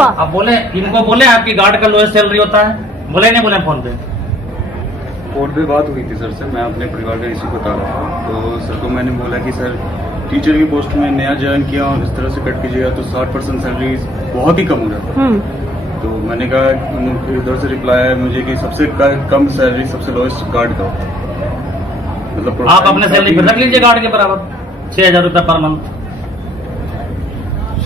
आप बोले, इनको बोले आपकी गार्ड का लोएस्ट सैलरी होता है, बोले नहीं बोले फोन पे? फोन पे बात हुई थी सर से, मैं अपने परिवार का इश्यू बता रहा था। तो सर को मैंने बोला कि सर टीचर की पोस्ट में नया ज्वाइन किया और इस तरह से कट कीजिएगा तो 60% सैलरी बहुत ही कम हो जाता है। तो मैंने कहा, इधर से रिप्लाई आया मुझे कि सबसे कम सैलरी सबसे लोएस्ट गार्ड का होता है। मतलब आप अपने सैलरी फिर रख लीजिए गार्ड के बराबर 6000 रुपया पर मंथ।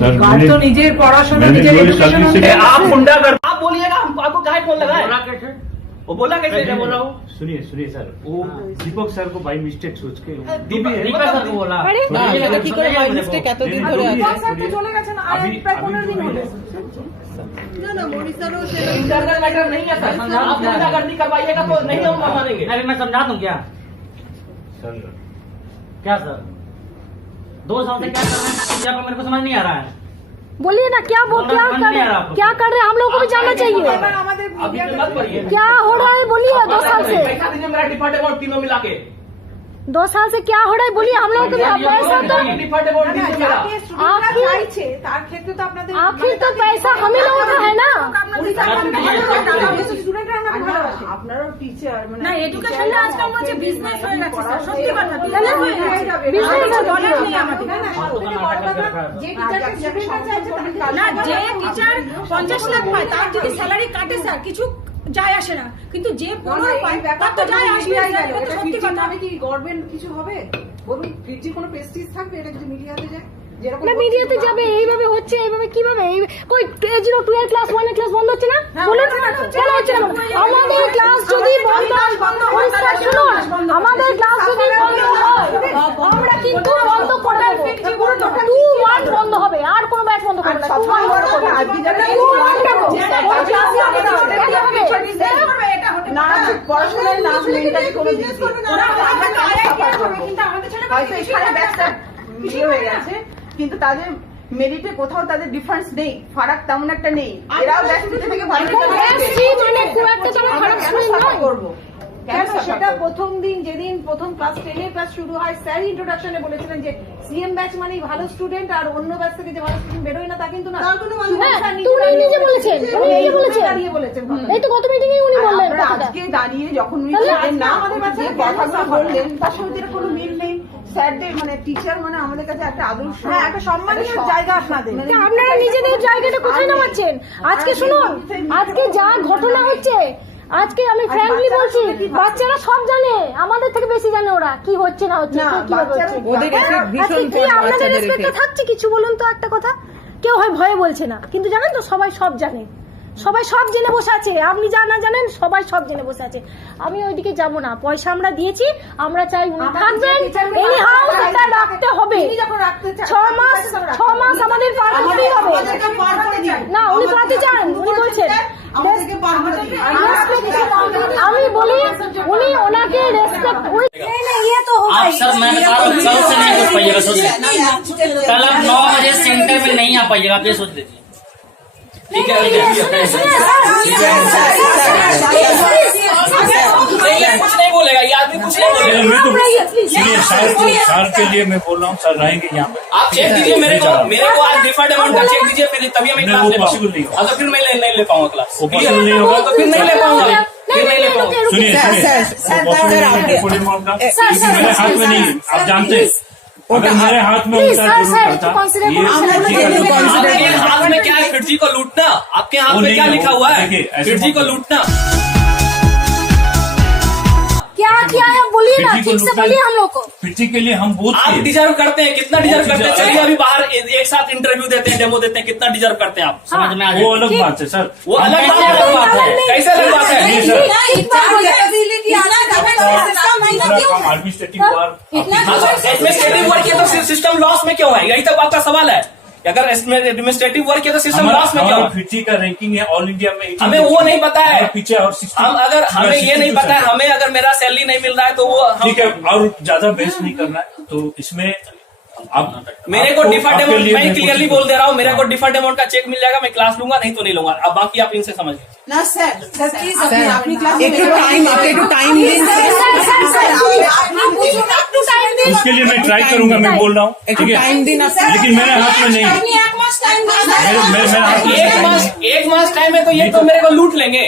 गार्ड तो निजे पढ़ाशोना निजे एजुकेशन आप गुंडा कर, आप बोलिएगा, हम आपको काहे फोन लगाए? वो बोला कैसे? क्या बोल रहा हूँ? सुनिए सर, वो दीपक सर को बाई मिस्टेक सोच के दीपक सर को बोला। কি করে বাই মিস্টেক এতদিন ধরে আছে? চলে গেছেন আর প্রায় 15 দিন হলো। না মরিসারও इंटरनल मैटर नहीं है सर, आप गुंडागर्दी करवाइएगा तो नहीं हम मानेंगे। अरे मैं समझा दूं क्या? क्या सर 2 साल से क्या कर रहे हैं जब मेरे को समझ नहीं आ रहा है। बोलिए ना क्या कर रहे हैं, हम लोग को भी जानना चाहिए अभी तो मत पढ़िए। क्या हो रहा है, बोलिए 2 साल से पैसा दीजिए मेरा डिपार्टमेंट तीनों मिला के। 2 साल से क्या हो रहा है, बोलिए हम लोग को पैसा तो डिपार्टमेंट दीजिए मेरा। आखिर तो पैसा हमें लोगों का है ना। আপনারও টিচার মানে না এডুকেশনটা আজকাল বলছে বিজনেস হয়ে গেছে স্যার, সত্যি কথা বিজনেস বলার নেই আমাদের। যে টিচারকে স্টুডেন্ট আছে না যে টিচার 50 লাখ পায় তার যদি স্যালারি কাটে স্যার কিছু যায় আসে না, কিন্তু যে 15 পায় তার তো যায় আসে না, এটা তো সত্যি কথা। কি গভর্নমেন্ট কিছু হবে বলুন? ফ্রিজে কোনো প্রেস্টিজ থাকবে এটা যদি মিডিয়াতে যায়? না মিডিয়াতে যাবে, এইভাবে হচ্ছে, এইভাবে কিভাবে কই K02 এর ক্লাস 1 এর ক্লাস বন্ধ হচ্ছে না? বলুন কেন হচ্ছে না? আমাদের ক্লাস যদি বন্ধ পরিষ্কার শুনুন, আমাদের ক্লাস যদি বন্ধ হয় আমরা কিন্তু বন্ধ করে দেব। 2-1 বন্ধ হবে, আর কোনো ব্যাচ বন্ধ করবে না। 2-1 বন্ধ হবে, আজকে যারা 2-1 দেব ক্লাসে আমাদের না পড়াশোনার নাম মেন্টালি কোনো দিক ওরা আমরা কিন্তু আমাদের ছেলে হয়তো এখানে ব্যাচটা মিলিয়ে হয়ে গেছে কিন্তু তাদের মেরিটে কোথাও তাদের ডিফারেন্স নেই, ফারাক তেমন একটা নেই। এরাও ব্যাচ থেকে ভালো মানে খুব একটা তো খারাপ সাফার করবো কেন? সেটা প্রথম দিন যেদিন প্রথম ক্লাস 10 এর ক্লাস শুরু হয় স্যার ইন্ট্রোডাকশনে বলেছিলেন যে সিএম ব্যাচ মানেই ভালো স্টুডেন্ট আর অন্য ব্যাচ থেকে যে ভালো স্টুডেন্ট বেরোয় না তা কিন্তু না। উনি নিজে বলেছেন, দাঁড়িয়ে বলেছেন এই তো গত মিটিং এ উনি বললেন আপনারা আজকে দাঁড়িয়ে যখন উনি বললেন না আমাদের যে কথাগুলো বললেন তার সঙ্গে এর কোনো মিল নেই। স্যারদের মানে টিচার মানে আমাদের কাছে একটা আদর্শ, একটা সম্মানের জায়গা আপনাদের। আপনারা নিজেদের জায়গাটা কোথায় নামাচ্ছেন? আজকে শুনুন, আজকে যা ঘটনা হচ্ছে, আজকে আমি ফ্র্যাঙ্কলি বলছি বাচ্চারা সব জানে, আমাদের থেকে বেশি জানে ওরা কি হচ্ছে না হচ্ছে, কি আপনাদের রেসপেক্টে থাকছে কিছু বলুন তো একটা কথা। কেউ হয় ভয়ে বলছে না, কিন্তু জানেন তো সবাই সব জানে, সবাই সব জেনে বসে আছে। আপনি যা না জানেন সবাই সব জেনে বসে আছে। আমি ওইদিকে যাব না, পয়সা আমরা দিয়েছি, আমরা চাই উনি থাকবেন, এনি হাউ এটা রাখতে হবে। 6 মাস আমাদের পার করতেই হবে। না উনি পাতে চান, উনি বলছেন আমি বলি উনি ওনাকে রেসপেক্ট आप सर मैंने कहा कल से नहीं हो पाइएगा, सोच लीजिए कल आप 9 बजे सेंटर में नहीं आ पाइएगा, आप ये सोच लीजिए। ठीक है कुछ नहीं बोलेगा ये आदमी, कुछ नहीं बोलेगा। मैं तो सुनिए सर के लिए मैं बोल रहा हूँ, सर रहेंगे यहाँ पे। आप चेक दीजिए मेरे को आज डिफर्ड अमाउंट का चेक दीजिए, फिर तभी मैं क्लास ले पाऊंगा। अगर फिर मैं नहीं ले पाऊंगा क्लास, पॉसिबल नहीं होगा तो फिर नहीं ले पाऊंगा, फिर नहीं ले पाऊंगा। सुनिए मेरे हाथ में नहीं, आप जानते हैं अगर मेरे हाथ में होता जरूर करता। आपके हाथ में क्या है? फिरजी को लूटना। आपके हाथ में क्या लिखा हुआ है? फिरजी को लूटना। क्या किया है बोलिए ना, ठीक से बोलिए हम लोग को। फिरजी के लिए हम बहुत आप डिजर्व करते हैं, कितना डिजर्व करते हैं? चलिए अभी बाहर एक साथ इंटरव्यू देते हैं, डेमो देते हैं, कितना डिजर्व करते हैं आप? समझ में आ वो अलग बात है सर, वो अलग बात है। कैसे अलग बात है? एडमिनिस्ट्रेटिव वर्क एडमिनिस्ट्रेटिव वर्क किया तो सिस्टम लॉस में क्यों है? यही तक आपका सवाल है। अगर एडमिनिस्ट्रेटिव वर्क किया तो सिस्टम लॉस में क्यों है? फिरजी का रैंकिंग है ऑल इंडिया में, हमें वो नहीं पता है पीछे और हम अगर हमें ये नहीं पता है, हमें अगर मेरा सैलरी नहीं मिल रहा है तो वो ठीक है और ज्यादा बेस नहीं करना है। तो इसमें अब मेरे को डिफर्ड अमाउंट, मैं क्लियरली बोल दे रहा हूँ, मेरे को डिफर्ड अमाउंट का चेक मिल जाएगा, मैं क्लास लूंगा, नहीं तो नहीं लूंगा। अब बाकी आप इनसे समझिए না স্যার প্লিজ আপনি ক্লাস একটু টাইম দিন। उसके लिए मैं ट्राई करूंगा, मैं बोल रहा हूँ ठीक है, लेकिन मेरे हाथ में नहीं। एक मास टाइम है तो ये तो मेरे को लूट लेंगे।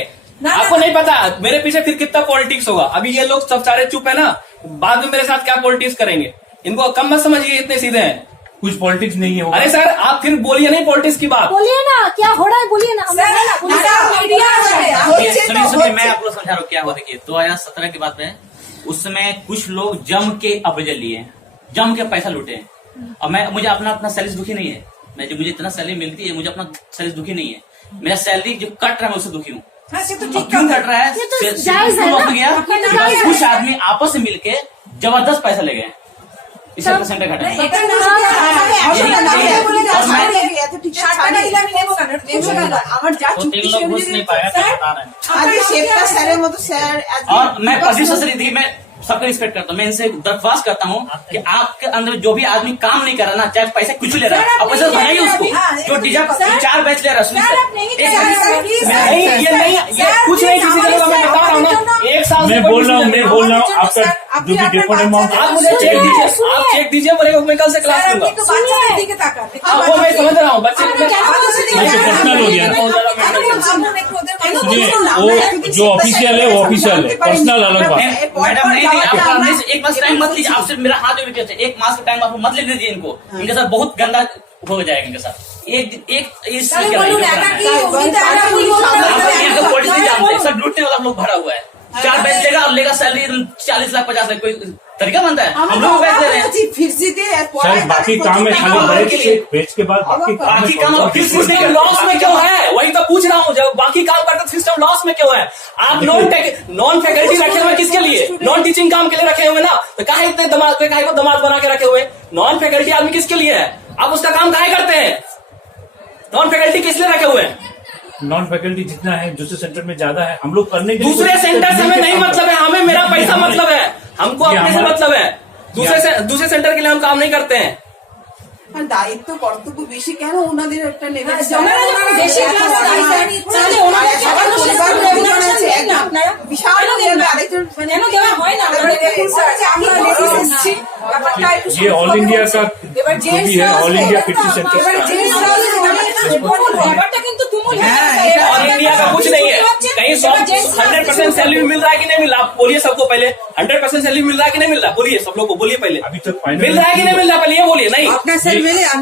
आपको नहीं पता मेरे पीछे फिर कितना पॉलिटिक्स होगा। अभी ये लोग सब सारे चुप है ना, बाद में मेरे साथ क्या पॉलिटिक्स करेंगे। इनको कम मत समझिए, इतने सीधे हैं। कुछ पॉलिटिक्स नहीं है। अरे सर आप फिर बोलिए नहीं पॉलिटिक्स की बात। बोलिए ना क्या हो रहा है, बोलिए ना। सुनिए मैं आपको समझा रहा हूँ क्या हुआ। देखिए 2017 की बात है, उस समय कुछ लोग जम के अप्रेजल लिए, जम के पैसा लूटे। और मुझे अपना सैलरी दुखी नहीं है। मुझे इतना सैलरी मिलती है, मुझे अपना सैलरी दुखी नहीं है। मेरा सैलरी जो कट रहा है उससे दुखी हूँ। क्यों कट रहा है? गया कुछ आदमी आपस में मिलके जबरदस्त पैसा ले गए, इस सेंटर घटा। और मैं थी, मैं सबका रिस्पेक्ट करता हूँ। मैं इनसे दरख्वास्त करता हूँ कि आपके अंदर जो भी आदमी काम नहीं कर रहा ना, चाहे पैसा कुछ ले रहा है, आप पैसा भराइए उसको। जो डीजल 4 बैच ले रहा है, ये नहीं कुछ नहीं, किसी मैं बता रहा हूँ ना। 1 साल मैं बोल रहा हूँ आपका जो भी डिफॉल्ट अमाउंट आप मुझे चेक दीजिए, आप चेक दीजिए, बोले मैं कल से क्लास लूंगा। वो मैं समझ रहा हूँ, बच्चे पर्सनल हो गया ना। सुनिए वो जो ऑफिशियल है वो ऑफिशियल है, पर्सनल अलग बात है। मैडम नहीं एक मास टाइम मत लीजिए। आपसे मेरा हाथ में विकेट है, 1 मास का टाइम आप मत ले लीजिए। इनको इनके साथ बहुत गंदा हो जाएगा इनके साथ। एक सब लूटने वाला लोग भरा हुआ है। 4 बैच लेगा और लेगा सैलरी 40 लाख 50 लाख। कोई तरीका बनता है? हम लोग बैच ले रहे हैं सर। बाकी काम है खाली बेच के बाद बाकी काम लॉस में क्यों है, वही तो पूछ रहा हूँ। जब बाकी काम करते सिस्टम लॉस में क्यों है? आप नॉन फैकल्टी रखे हुए किसके लिए? नॉन टीचिंग काम के लिए रखे हुए ना, तो काहे इतने दमाद बना के रखे हुए? नॉन फैकल्टी आदमी किसके लिए है? आप उसका काम काहे करते हैं? नॉन फैकल्टी किस लिए रखे हुए हैं? नॉन फैकल्टी जितना है दूसरे सेंटर में ज्यादा है, हम लोग करने के लिए दूसरे सेंटर से हमें नहीं मतलब है, हमें मेरा पैसा मतलब है, हमको अपने से मतलब है। दूसरे सेंटर के लिए हम काम नहीं करते हैं। দায়িত্ব কর্তব্য বেশি কেন ওনাদের একটা নেবেন ये ऑल इंडिया का जो भी है, ऑल इंडिया 50 सेंटर और इंडिया का कुछ नहीं है। कहीं 100% सैलरी मिल रहा है कि नहीं मिल रहा? आप बोलिए सबको पहले। 100% सैलरी मिल रहा है कि नहीं मिल रहा? बोलिए सब लोग को, बोलिए पहले। अभी तक मिल रहा है कि नहीं मिल रहा? पहले ये बोलिए। नहीं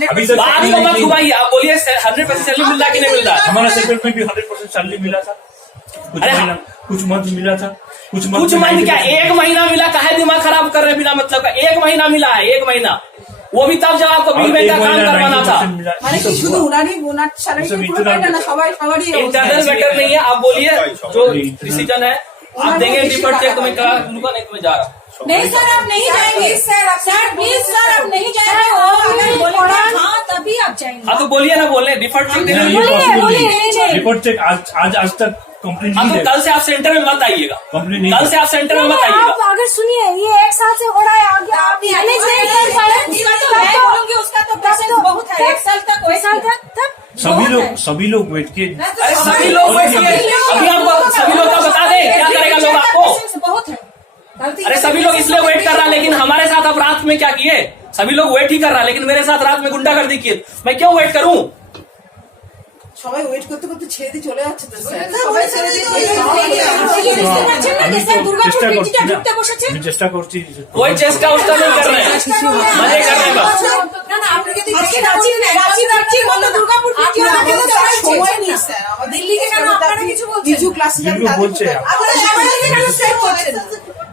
अभी तक बात को मत घुमाइए, आप बोलिए 100% सैलरी मिल रहा है कि नहीं मिल रहा? हमारा सेंटर में भी 100% सैलरी मिला था। कुछ मंथ मिला था, कुछ मंथ क्या 1 महीना मिला? काहे दिमाग खराब कर रहे बिना मतलब का? 1 महीना मिला है, 1 महीना, वो भी तब जब आपको बिल में का काम करवाना था। इंटरनल मैटर नहीं है, आप बोलिए जो डिसीजन है आप देंगे। डिफर्ड चेक तुम्हें करा दूंगा, नहीं तुम्हें जा रहा। नहीं सर आप नहीं जाएंगे, सर प्लीज सर आप नहीं जाएंगे। अगर बोलेंगे हाँ तभी आप जाएंगे। हाँ तो बोलिए ना, बोले डिफर्ड चेक देंगे। रिपोर्ट चेक आज तक कंप्लीट नहीं है। कल से आप सेंटर में मत आइएगा, कल से आप सेंटर में मत आइएगा। अगर सुनिए ये 1 साल से हो रहा है, आगे आप मैनेज नहीं कर पाए, उसका तो प्रोसेस बहुत है। 1 साल तक सभी लोग वेट किए। अरे सभी लोग वेट किए, अभी आपको सभी लोग का बता दें क्या करेगा लोग आपको। बहुत है। अरे सभी लोग इसलिए वेट कर रहा है, लेकिन हमारे साथ अब रात में क्या किए? सभी लोग वेट ही कर रहा है, लेकिन मेरे साथ रात में गुंडागर्दी किए। मैं क्यों वेट करूं? সবাই ওয়েট করতে করতে ছেড়ে দিয়ে চলে যাচ্ছে তো স্যার। চেষ্টা করছি, कोई चेष्टा उष्टा नहीं कर रहे हैं, मजे कर रहे हैं बस।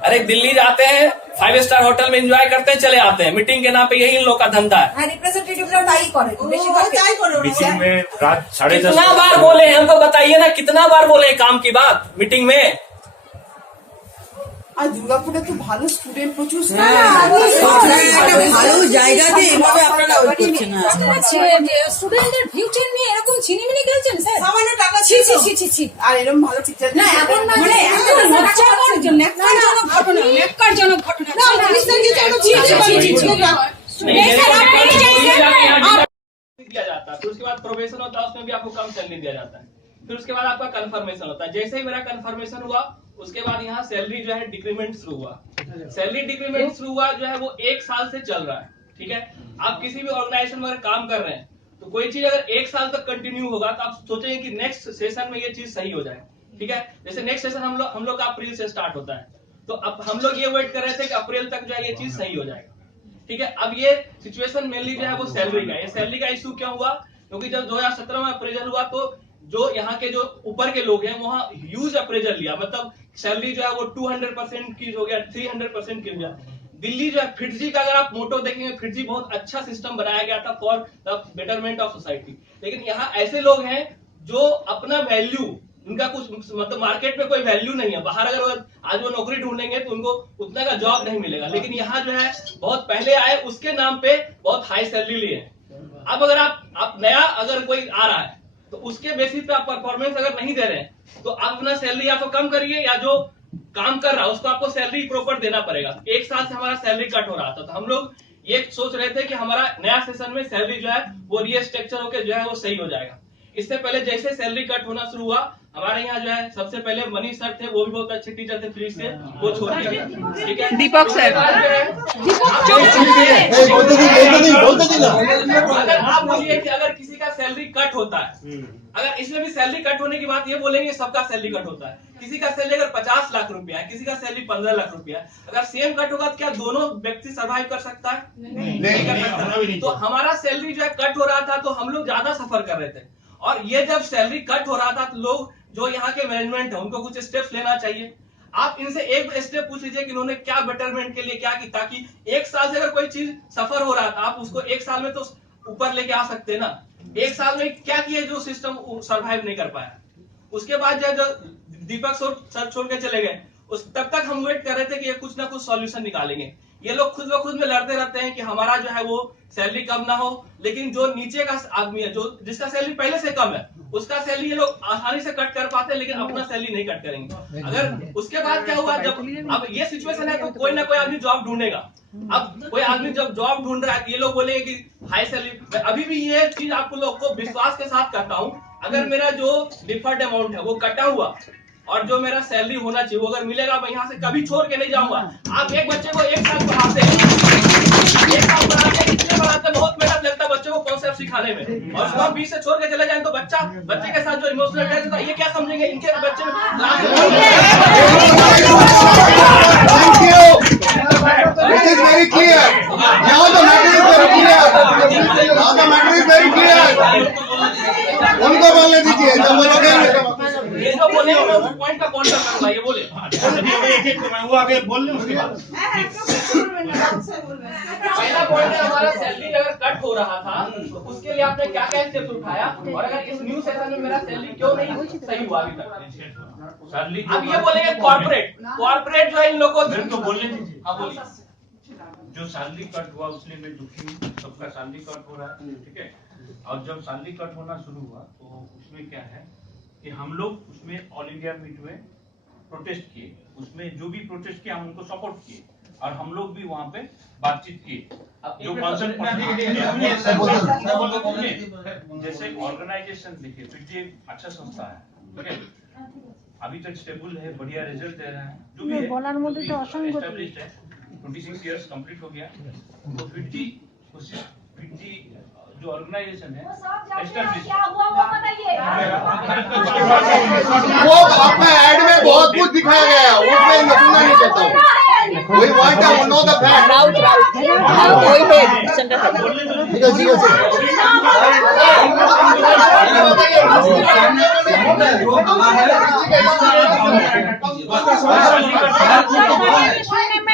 अरे दिल्ली जाते हैं, 5 स्टार होटल में एंजॉय करते हैं, चले आते हैं। मीटिंग के नाम पे यही इन लोग का धंधा है। मीटिंग में रात 10:30 कितना बार बोले हमको बताइए ना, कितना बार बोले काम की बात मीटिंग में? আর দুর্গাপুরে তো ভালো স্টুডেন্ট প্রচুর ভালো জায়গাতে এভাবে আপনারা ওয়েট করছেন না। স্টুডেন্টদের ফিউচার নিয়ে এরকম ছিনিমিনি খেলছেন স্যার। সামান্য টাকা ছি ছি ছি ছি। আর এরকম ভালো টিচার না এখন মানে একদম লজ্জাকর জন্য ন্যাক্কারজনক ঘটনা, ন্যাক্কারজনক ঘটনা। না পুলিশের কিছু একটা ছি ছি ছি ছি। नहीं सर आप नहीं जाएंगे। दिया जाता है, फिर उसके बाद प्रोबेशन होता है, उसमें भी आपको कम सैलरी दिया जाता है। फिर उसके बाद आपका कंफर्मेशन होता है। जैसे ही मेरा कंफर्मेशन हुआ उसके बाद यहाँ सैलरी जो है डिक्रीमेंट शुरू हुआ। सैलरी डिक्रीमेंट शुरू हुआ जो है वो 1 साल से चल रहा है। ठीक है, आप किसी भी ऑर्गेनाइजेशन में काम कर रहे हैं तो तो कोई चीज अगर 1 साल तक कंटिन्यू होगा तो आप सोचेंगे कि नेक्स्ट सेशन में ये चीज सही हो जाए, ठीक है। जैसे नेक्स्ट सेशन हम लोग का अप्रैल से स्टार्ट होता है, तो अब हम लोग ये वेट कर रहे थे कि अप्रैल तक जो है ये चीज सही हो जाएगा, ठीक है। अब ये सिचुएशन मेनली जो है वो सैलरी का, ये सैलरी का इशू क्या हुआ, क्योंकि जब 2017 में अप्रेजल हुआ तो जो यहाँ के जो ऊपर के लोग हैं वहाँ ह्यूज अप्रेजल लिया, मतलब सैलरी जो है वो 200% की हो गया, 300% की हो गया। दिल्ली जो है फिटजी का अगर आप मोटो देखेंगे, फिटजी बहुत अच्छा सिस्टम बनाया गया था for the betterment of society, लेकिन यहाँ ऐसे लोग हैं जो अपना वैल्यू, उनका कुछ मतलब मार्केट में कोई वैल्यू नहीं है, बाहर अगर आज वो नौकरी ढूंढेंगे तो उनको उतना का जॉब नहीं मिलेगा, लेकिन यहाँ जो है बहुत पहले आए उसके नाम पे बहुत हाई सैलरी लिए। अब अगर आप नया अगर कोई आ रहा है तो उसके बेसिस पे आप परफॉर्मेंस अगर नहीं दे रहे हैं तो आप अपना सैलरी या तो कम करिए, या जो काम कर रहा है उसको आपको सैलरी प्रॉपर देना पड़ेगा। 1 साल से हमारा सैलरी कट हो रहा था, तो हम लोग ये सोच रहे थे कि हमारा नया सेशन में सैलरी जो है वो रीस्ट्रक्चर होकर जो है वो सही हो जाएगा। इससे पहले जैसे सैलरी कट होना शुरू हुआ, हमारे यहाँ जो है सबसे पहले मनीष सर थे, वो भी बहुत अच्छे टीचर थे, फ्री से वो छोड़ दिए, ठीक है। दीपक सर, अगर आप बोलिए कि अगर किसी का सैलरी कट होता है, अगर इसमें भी सैलरी कट होने की बात ये बोलेंगे सबका सैलरी कट होता है, किसी का सैलरी अगर 50 लाख रुपया है, किसी का सैलरी 15 लाख रुपया है, अगर सेम कट होगा तो क्या दोनों व्यक्ति सर्वाइव कर सकता है? नहीं कर सकता। तो हमारा सैलरी जो है कट हो रहा था तो हम लोग ज्यादा सफर कर रहे थे, और ये जब सैलरी कट हो रहा था तो लोग जो यहाँ के मैनेजमेंट है उनको कुछ स्टेप्स लेना चाहिए। आप इनसे एक स्टेप पूछ लीजिए कि इन्होंने क्या बेटरमेंट के लिए क्या की, ताकि 1 साल से अगर कोई चीज सफर हो रहा था आप उसको 1 साल में तो ऊपर लेके आ सकते ना। 1 साल में क्या किया जो सिस्टम सर्वाइव नहीं कर पाया। उसके बाद जब दीपक सर छोड़ के चले गए, तब तक हम वेट कर रहे थे कि ये कुछ ना कुछ सॉल्यूशन निकालेंगे। ये लोग खुद ब खुद में लड़ते रहते हैं कि हमारा जो है वो सैलरी कम ना हो, लेकिन जो नीचे का आदमी है, जो जिसका सैलरी पहले से कम है, उसका सैलरी ये लोग आसानी से कट कर पाते हैं, लेकिन अपना सैलरी नहीं कट करेंगे। अगर उसके बाद क्या हुआ, जब अब ये सिचुएशन है तो कोई ना कोई आदमी जॉब ढूंढेगा। अब कोई आदमी जब जॉब ढूंढ रहा है ये लोग बोलेंगे कि हाई सैलरी। अभी भी ये चीज आप लोग को विश्वास के साथ करता हूँ, अगर मेरा जो डिफर्ड अमाउंट है वो कटा हुआ और जो मेरा सैलरी होना चाहिए वो अगर मिलेगा, मैं यहाँ से कभी छोड़ के नहीं जाऊंगा। आप एक बच्चे को 1 साल पढ़ाते हैं, 1 साल पढ़ाते हैं, इतने पढ़ाते बहुत मेहनत लगता है बच्चे को कॉन्सेप्ट सिखाने में, और उसको आप 20 से छोड़ के चले जाए तो बच्चे के साथ जो इमोशनल अटैच होता है ये क्या समझेंगे, इनके बच्चे में It is very clear. Now the matter is very clear. Now the matter is very clear. उनको बोलने दीजिए जब वो लोग ये जो बोले मैं उस पॉइंट का काउंटर करूंगा। ये बोले वो आगे बोल लें उसके बाद। पहला पॉइंट है हमारा सैलरी अगर कट हो रहा था तो उसके लिए आपने क्या क्या स्टेप्स उठाया, और अगर इस न्यू सेशन में मेरा सैलरी क्यों नहीं सही हुआ अभी तक। अब ये बोलेंगे कॉर्पोरेट जो है इन लोगों को बोलने दीजिए। हाँ बोलिए। जो सैलरी कट हुआ उसलिए मैं दुखी हूँ, सबका सैलरी कट हो रहा है, ठीक है। और जब सैलरी कट होना शुरू हुआ तो उसमें क्या है कि हम लोग उसमें ऑल इंडिया मीट में प्रोटेस्ट किए, उसमें जो भी प्रोटेस्ट किया हम उनको सपोर्ट किए, और हम लोग भी वहाँ पे बातचीत किए। जो कॉन्सेप्ट जैसे ऑर्गेनाइजेशन देखिए, फिटजी अच्छा संस्था है, ठीक है, अभी तक स्टेबल है, बढ़िया रिजल्ट दे रहा है, जो भी है एस्टेब्लिश्ड है, 26 इयर्स कंप्लीट हो गया। तो फिटजी जो ऑर्गेनाइजेशन है क्या हुआ वो बताइए। वो अपना एड में बहुत कुछ दिखाया गया है, उसमें मैं सुनना नहीं चाहता हूँ। We want to know the fact.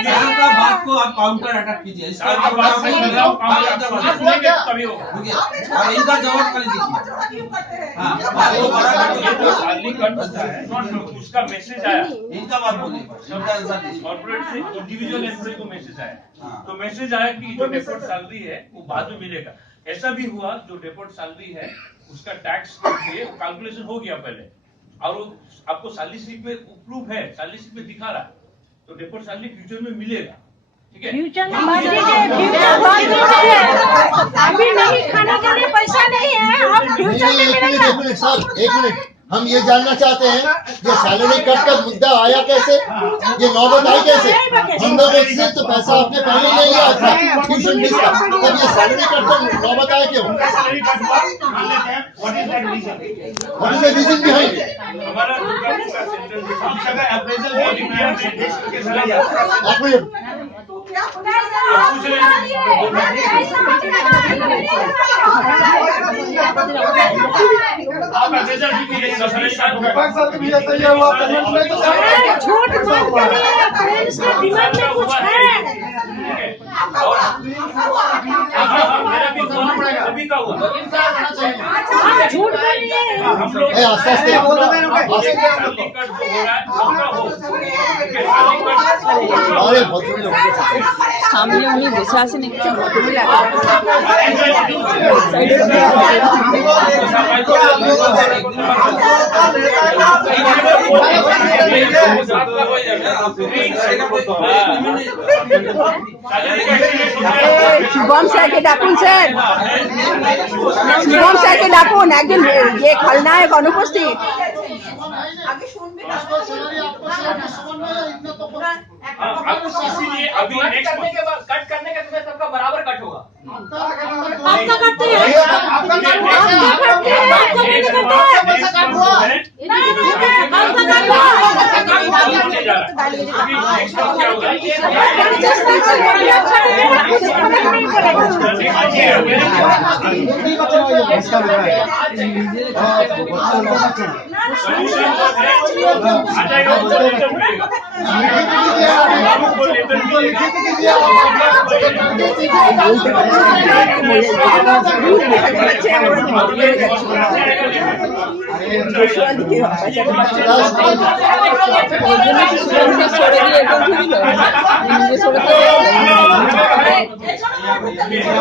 यहाँ का बात को आप काउंटर अटैक कीजिए, इसका इनका जवाब कर दीजिए। उसका मैसेज आया, इनका बात बोलिए। कॉर्पोरेट से इंडिविजुअल एम्प्लॉय को मैसेज आया, तो मैसेज आया कि जो डेफर्ड सैलरी है वो बाद में मिलेगा। ऐसा भी हुआ, जो डेफर्ड सैलरी है उसका टैक्स के कैलकुलेशन हो गया पहले, और वो आपको सैलरी स्लिप में प्रूफ है, सैलरी स्लिप में दिखा रहा है, तो डेफर्ड सैलरी फ्यूचर में मिलेगा, ठीक है। फ्यूचर में अभी नहीं, खाने के लिए पैसा नहीं है, अब फ्यूचर में मिलेगा। एक मिनट, हम ये जानना चाहते हैं ये सैलरी कट का मुद्दा आया कैसे, ये नौबत आई कैसे। जिंदा से तो पैसा आपने पहले ले लिया था ट्यूशन फीस का, तब ये सैलरी कट का नौबत आया क्यों? What is the reason behind? हमारा अप्रेजल झूठ मत करिए, पेरेंट्स के दिमाग में कुछ है। अभी का हुआ आप झूठ करिए। সামনে উনি বসে আছেন একটু शुभम सर के डाकुन सर, शुभम सर के डाकुन একজন ये खलनायक अनुपस्थित। इसीलिए अभी नेक्स्ट कट करने के समय सबका बराबर कट होगा। आपका करते हैं, आपका करते हैं, आपका नहीं करते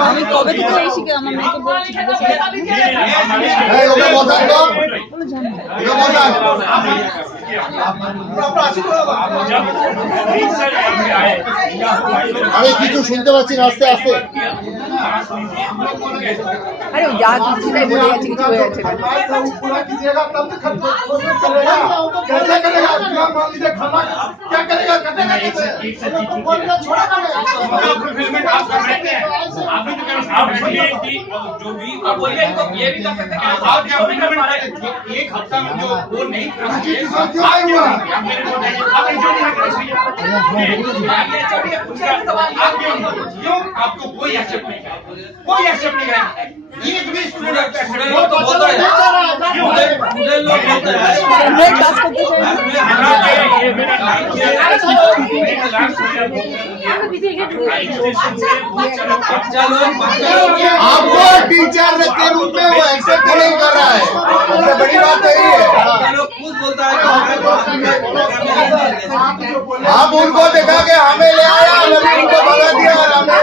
আমি কবে থেকে এই শিখে আমার মেয়েকে বলছি আরে কিছু শুনতে পাচ্ছি না, আস্তে আস্তে। अरे जा किसी नहीं बोले जाती किसी हो जाती पूरा कीजिएगा तब तो खर्चा करेगा, कैसे करेगा? मान लीजिए खाना क्या करेगा, कटेगा कैसे? छोड़ा करेगा। आप कर रहे हैं, आप भी तो कर आप बोलिए कि जो भी आप बोलिए तो ये भी कर सकते हैं। आप क्या भी कर पा रहे हैं? एक हफ्ता में जो वो नहीं कर सकते क्यों नहीं हुआ? आप मेरे को बताइए, आप जो नहीं कर सकते क्यों आपको कोई एक्सेप्ट नहीं करेगा, कोई एक्सेप्ट नहीं करेगा। एक भी स्टूडेंट वो तो बोलता है क्यों लोग बोलते हैं आपको टीचर के रूप में वो एक्सेप्ट नहीं कर रहा है, सबसे बड़ी बात तो यही है। आप उनको दिखा के हमें ले आया, हमने उनको भगा दिया और हमें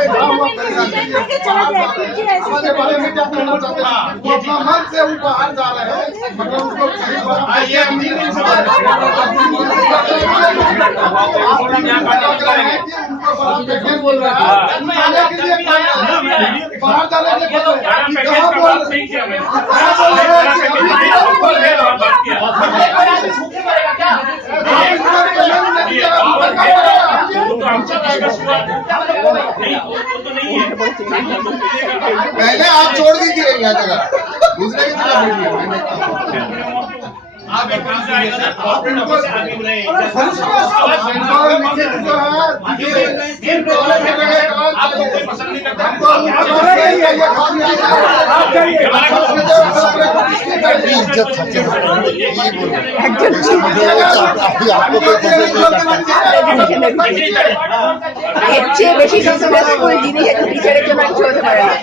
मन से उनको हार जा रहे हैं, मतलब उसको बोल रहा है बाहर जाने के लिए पहले आप छोड़ दीजिए यहाँ जगह, दूसरे की तरफ भेजिए। आप एक काम करिए ना, आप इनको आगे बुलाइए। आपको कोई पसंद नहीं करता, বেশি সাকসেসফুল জিনিস টিচারের জন্য কিছু হতে পারে না।